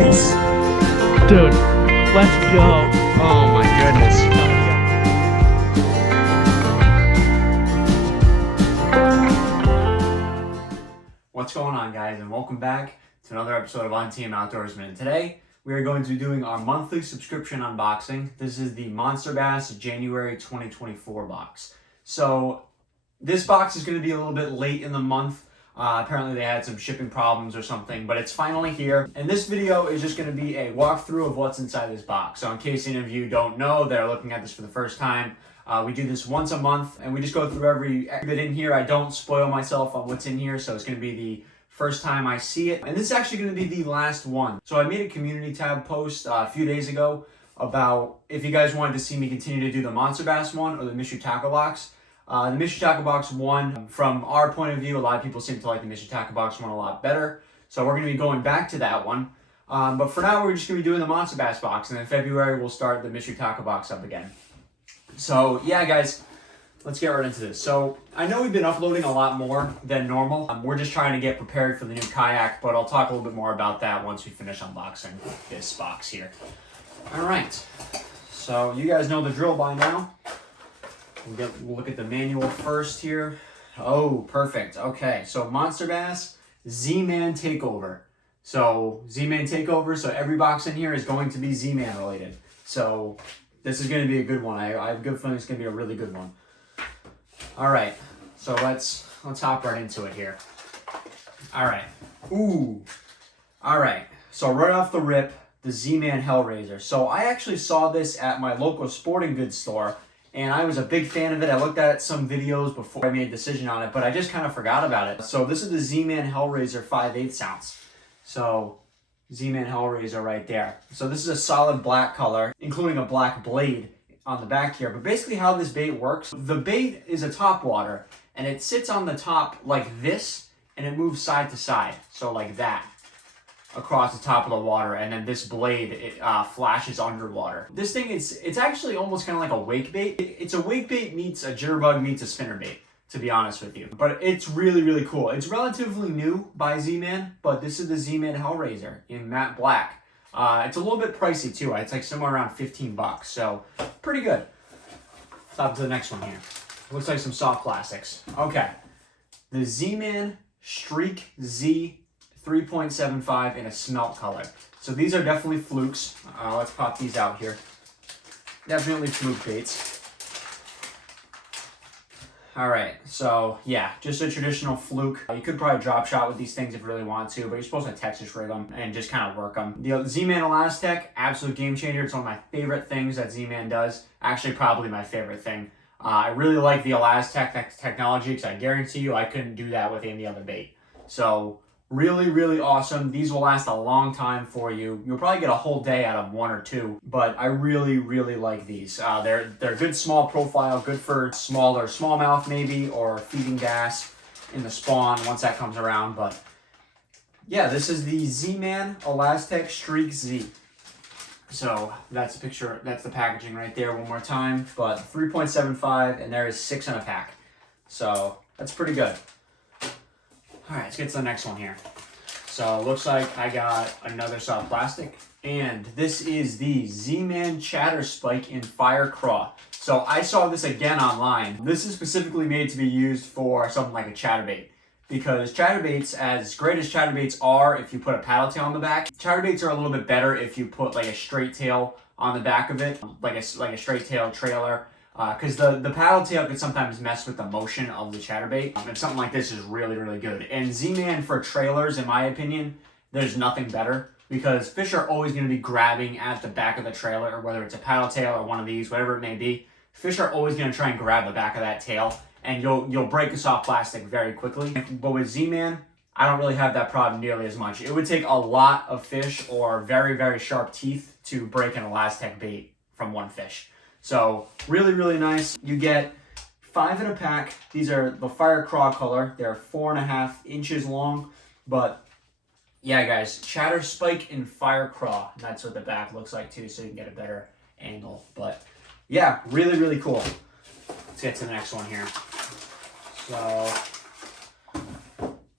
Nice. Dude, let's go. Oh my goodness. What's going on, guys, and welcome back to another episode of Untamed Outdoorsmen. Today, we are going to be doing our monthly subscription unboxing. This is the MonsterBass January 2024 box. So, this box is going to be a little bit late in the month. Apparently they had some shipping problems or something, but it's finally here. And this video is just going to be a walkthrough of what's inside this box. So in case any of you don't know, that are looking at this for the first time, we do this once a month and we just go through every bit in here. I don't spoil myself on what's in here, so it's going to be the first time I see it. And this is actually going to be the last one. So I made a community tab post a few days ago about if you guys wanted to see me continue to do the MonsterBass one or the Mystery Tackle Box. The Mystery Tackle Box one, from our point of view, a lot of people seem to like the Mystery Tackle Box one a lot better. So we're going to be going back to that one. But for now, we're just going to be doing the MonsterBass box. And in February, we'll start the Mystery Tackle Box up again. So yeah, guys, let's get right into this. So I know we've been uploading a lot more than normal. We're just trying to get prepared for the new kayak, but I'll talk a little bit more about that once we finish unboxing this box here. All right. So you guys know the drill by now. We'll look at the manual first here. Oh, perfect. Okay, so MonsterBass Z-Man TAKEOVER. So Z-Man TAKEOVER, so every box in here is going to be Z-Man related. So this is going to be a good one. I have a good feeling it's going to be a really good one. All right, so let's hop right into it here. All right. Ooh. All right, so right off the rip, the Z-Man Hellraiser. So I actually saw this at my local sporting goods store, and I was a big fan of it. I looked at some videos before I made a decision on it, but I just kind of forgot about it. So this is the Z-Man Hellraiser 5/8 ounce. So Z-Man Hellraiser right there. So this is a solid black color, including a black blade on the back here. But basically how this bait works, the bait is a top water, and it sits on the top like this, and it moves side to side. So like that, across the top of the water, and then this blade flashes underwater. This thing it's actually almost kind of like a wake bait. It's a wake bait meets a jitterbug meets a spinner bait, to be honest with you. But it's really, really cool. It's relatively new by Z-Man, but this is the Z-Man Hellraiser in matte black. It's a little bit pricey too. It's like somewhere around 15 bucks, so pretty good. Stop to the next one here. Looks like some soft plastics. Okay, the Z-Man Streak Z 3.75 in a smelt color. So these are definitely flukes. Let's pop these out here. Definitely fluke baits. All right, so yeah, just a traditional fluke. You could probably drop shot with these things if you really want to, but you're supposed to Texas rig them and just kind of work them. The Z-Man Elastec, absolute game changer. It's one of my favorite things that Z-Man does. Actually, probably my favorite thing. I really like the Elastec technology because I guarantee you I couldn't do that with any other bait. So really, really awesome. These will last a long time for you. You'll probably get a whole day out of one or two, but I really, really like these. They're good small profile, good for smaller smallmouth maybe, or feeding bass in the spawn once that comes around. But yeah, this is the Z-Man Elastec Streak Z. So that's a picture, that's the packaging right there one more time. But 3.75, and there is 6 in a pack. So that's pretty good. All right, let's get to the next one here. So it looks like I got another soft plastic, and this is the Z-Man Chatter Spike in Fire Craw. So I saw this again online. This is specifically made to be used for something like a chatterbait, because chatterbaits, as great as chatterbaits are if you put a paddle tail on the back, chatterbaits are a little bit better if you put like a straight tail on the back of it, like a straight tail trailer. Because the paddle tail could sometimes mess with the motion of the chatterbait. And something like this is really, really good. And Z-Man for trailers, in my opinion, there's nothing better, because fish are always going to be grabbing at the back of the trailer, or whether it's a paddle tail or one of these, whatever it may be. Fish are always going to try and grab the back of that tail, and you'll break a soft plastic very quickly. But with Z-Man, I don't really have that problem nearly as much. It would take a lot of fish or very, very sharp teeth to break an Elastec bait from one fish. So really, really nice. You get 5 in a pack. These are the Fire Craw color. They're 4.5 inches long. But yeah, guys, Chatter Spike in Fire Craw. That's what the back looks like too, so you can get a better angle. But yeah, really, really cool. Let's get to the next one here. So,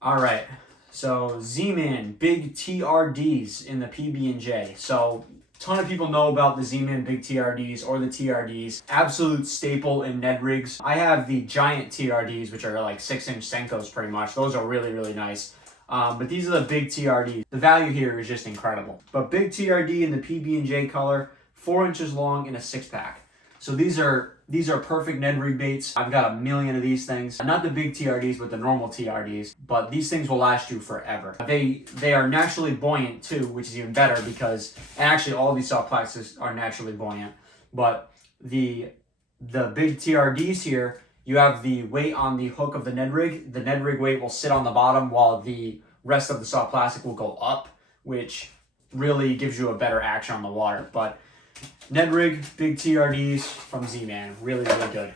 all right. So Z-Man Big TRDs in the PB&J. So ton of people know about the Z-Man Big TRDs or the TRDs. Absolute staple in Ned rigs. I have the giant TRDs, which are like 6-inch Senkos pretty much. Those are really, really nice. But these are the big TRDs. The value here is just incredible. But big TRD in the PB&J color, 4 inches long in a 6-pack. So these are perfect Ned rig baits. I've got a million of these things. Not the big TRDs, but the normal TRDs. But these things will last you forever. They are naturally buoyant too, which is even better because, and actually all these soft plastics are naturally buoyant. But the big TRDs here, you have the weight on the hook of the Ned rig. The Ned rig weight will sit on the bottom while the rest of the soft plastic will go up, which really gives you a better action on the water. But Ned rig, big TRDs from Z-Man. Really, really good.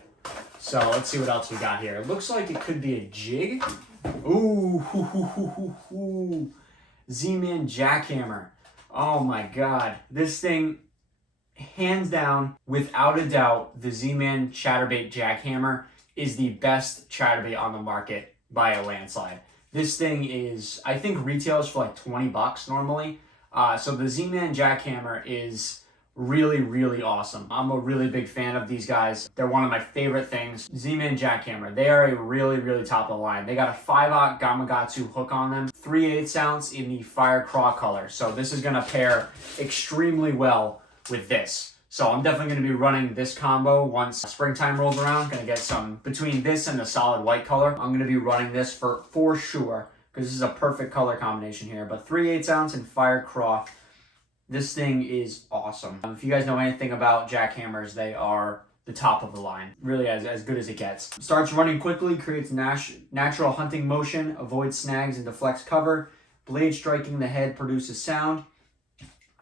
So let's see what else we got here. It looks like it could be a jig. Ooh, Z-Man jackhammer. Oh my God. This thing, hands down, without a doubt, the Z-Man chatterbait jackhammer is the best chatterbait on the market by a landslide. This thing is, I think retails for like 20 bucks normally. So the Z-Man jackhammer is really, really awesome. I'm a really big fan of these guys. They're one of my favorite things. Z-Man jackhammer. They are a really, really top of the line. They got a 5/0 Gamakatsu hook on them, 3/8 ounce in the fire craw color. So this is gonna pair extremely well with this. So I'm definitely gonna be running this combo once springtime rolls around. Gonna get some, between this and the solid white color, I'm gonna be running this for sure, because this is a perfect color combination here. But 3/8 ounce in fire craw. This thing is awesome. If you guys know anything about jackhammers, they are the top of the line. Really as good as it gets. Starts running quickly, creates natural hunting motion, avoids snags and deflects cover. Blade striking the head produces sound.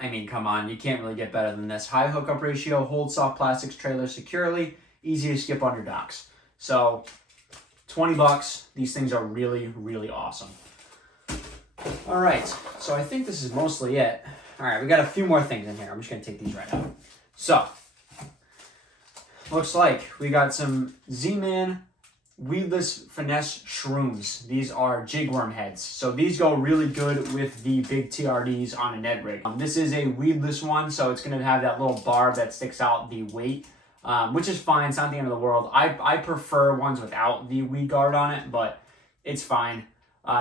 I mean, come on, you can't really get better than this. High hookup ratio, holds soft plastics trailer securely, easy to skip under docks. So 20 bucks, these things are really, really awesome. All right, so I think this is mostly it. All right, we got a few more things in here. I'm just gonna take these right out. So, looks like we got some Z-Man weedless finesse shrooms. These are jigworm heads. So these go really good with the big TRDs on a Ned rig. This is a weedless one, so it's gonna have that little barb that sticks out the weight, which is fine. It's not the end of the world. I prefer ones without the weed guard on it, but it's fine.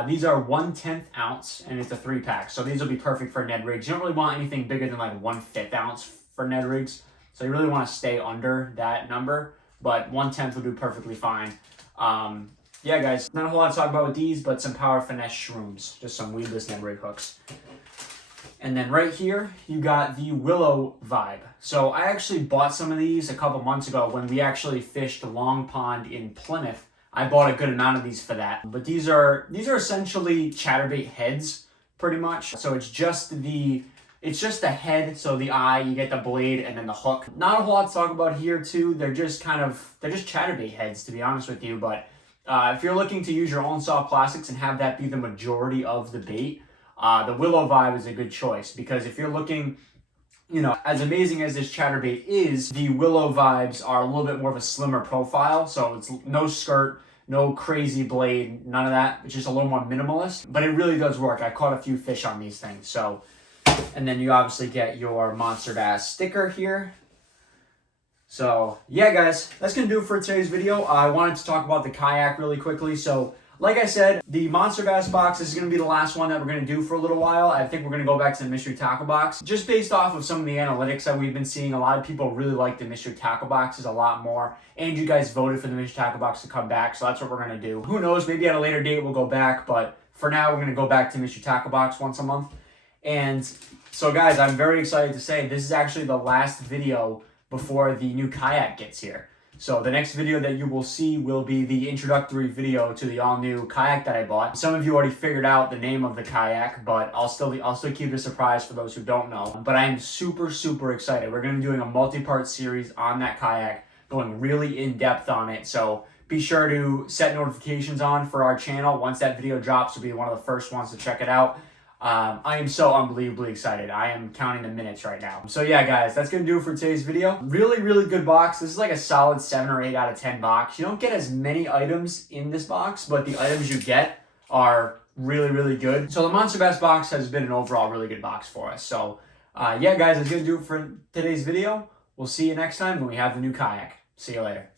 These are 1/10 ounce and it's a 3-pack. So these will be perfect for Ned rigs. You don't really want anything bigger than like 1/5 ounce for Ned rigs. So you really want to stay under that number, but 1/10 will do perfectly fine. Yeah guys, not a whole lot to talk about with these, but some power finesse shrooms, just some weedless Ned rig hooks. And then right here, you got the Willow Vibe. So I actually bought some of these a couple months ago when we actually fished Long Pond in Plymouth. I bought a good amount of these for that. But these are essentially chatterbait heads, pretty much. So it's just the head, so the eye, you get the blade, and then the hook. Not a whole lot to talk about here too. They're just chatterbait heads, to be honest with you. But if you're looking to use your own soft plastics and have that be the majority of the bait, the Willow Vibe is a good choice. Because if you're looking, you know, as amazing as this chatterbait is, the Willow Vibes are a little bit more of a slimmer profile. So it's no skirt, no crazy blade, none of that. It's just a little more minimalist, but it really does work. I caught a few fish on these things. So, and then you obviously get your MonsterBass sticker here. So yeah, guys, that's gonna do it for today's video. I wanted to talk about the kayak really quickly. So like I said, the MonsterBass box is going to be the last one that we're going to do for a little while. I think we're going to go back to the mystery tackle box. Just based off of some of the analytics that we've been seeing, a lot of people really like the mystery tackle boxes a lot more. And you guys voted for the mystery tackle box to come back, so that's what we're going to do. Who knows, maybe at a later date we'll go back, but for now we're going to go back to the mystery tackle box once a month. And so guys, I'm very excited to say this is actually the last video before the new kayak gets here. So the next video that you will see will be the introductory video to the all-new kayak that I bought. Some of you already figured out the name of the kayak, but I'll still keep it a surprise for those who don't know. But I am super, super excited. We're going to be doing a multi-part series on that kayak, going really in-depth on it. So be sure to set notifications on for our channel. Once that video drops, you'll be one of the first ones to check it out. I am so unbelievably excited. I am counting the minutes right now. So yeah, guys, that's going to do it for today's video. Really, really good box. This is like a solid 7 or 8 out of 10 box. You don't get as many items in this box, but the items you get are really, really good. So the MonsterBass box has been an overall really good box for us. So yeah, guys, that's going to do it for today's video. We'll see you next time when we have the new kayak. See you later.